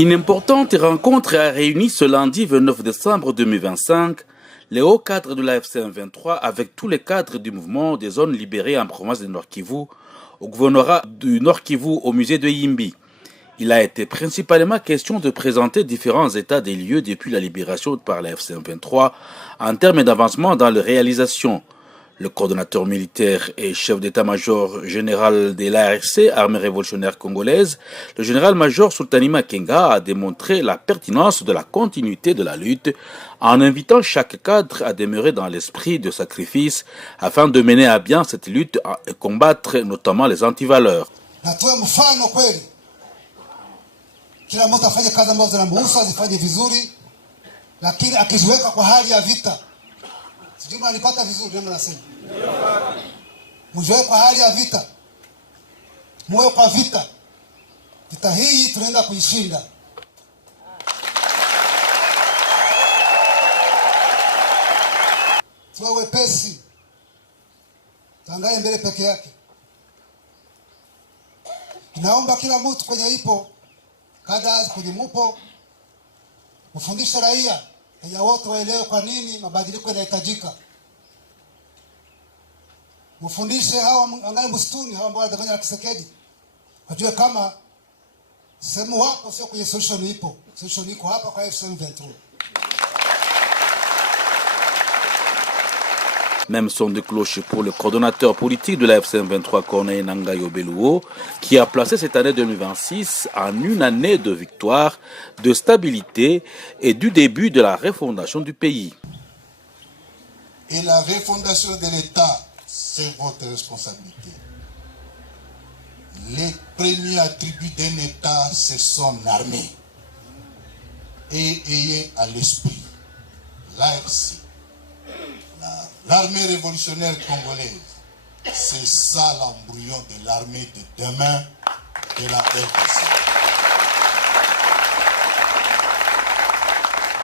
Une importante rencontre a réuni ce lundi 29 décembre 2025 les hauts cadres de l'AFC M23 avec tous les cadres du mouvement des zones libérées en province de Nord Kivu, au gouvernorat du Nord Kivu au musée de Yimbi. Il a été principalement question de présenter différents états des lieux depuis la libération par l'AFC M23 en termes d'avancement dans les réalisations. Le coordonnateur militaire et chef d'état-major général de l'ARC, Armée révolutionnaire congolaise, le général-major Sultani Makenga a démontré la pertinence de la continuité de la lutte en invitant chaque cadre à demeurer dans l'esprit de sacrifice afin de mener à bien cette lutte et combattre notamment les antivaleurs. Kila mtu afanye kazi ambazo zinamhusu azifanye vizuri, lakini akiziweka kwa hali ya vita. Sijui alipata vizuri ndio nasema. Mjiweke kwa hali ya vita. Moyo kwa vita. Vita hii tunaenda kuishinda. Tuwe wepesi. Tangaye mbele peke yake. Naomba kila mtu kwenye ipo kada kwenye mupo mfundishe raia wote waelewe kwa nini mabadiliko yanahitajika. Mfundishe hawa angaye msituni hawa ambao wanafanya Kisekedi wajue kama sehemu wapo sio kwenye solution ipo. Solution iko hapa kwa FM23. Même son de cloche pour le coordonnateur politique de la FC23, Corneille Nangayo Belouo, qui a placé cette année 2026 en une année de victoire, de stabilité et du début de la refondation du pays. Et la refondation de l'État, c'est votre responsabilité. Les premiers attributs d'un État, c'est son armée. Et ayez à l'esprit l'AFC. L'armée révolutionnaire congolaise, c'est ça l'embryon de l'armée de demain de la RDC.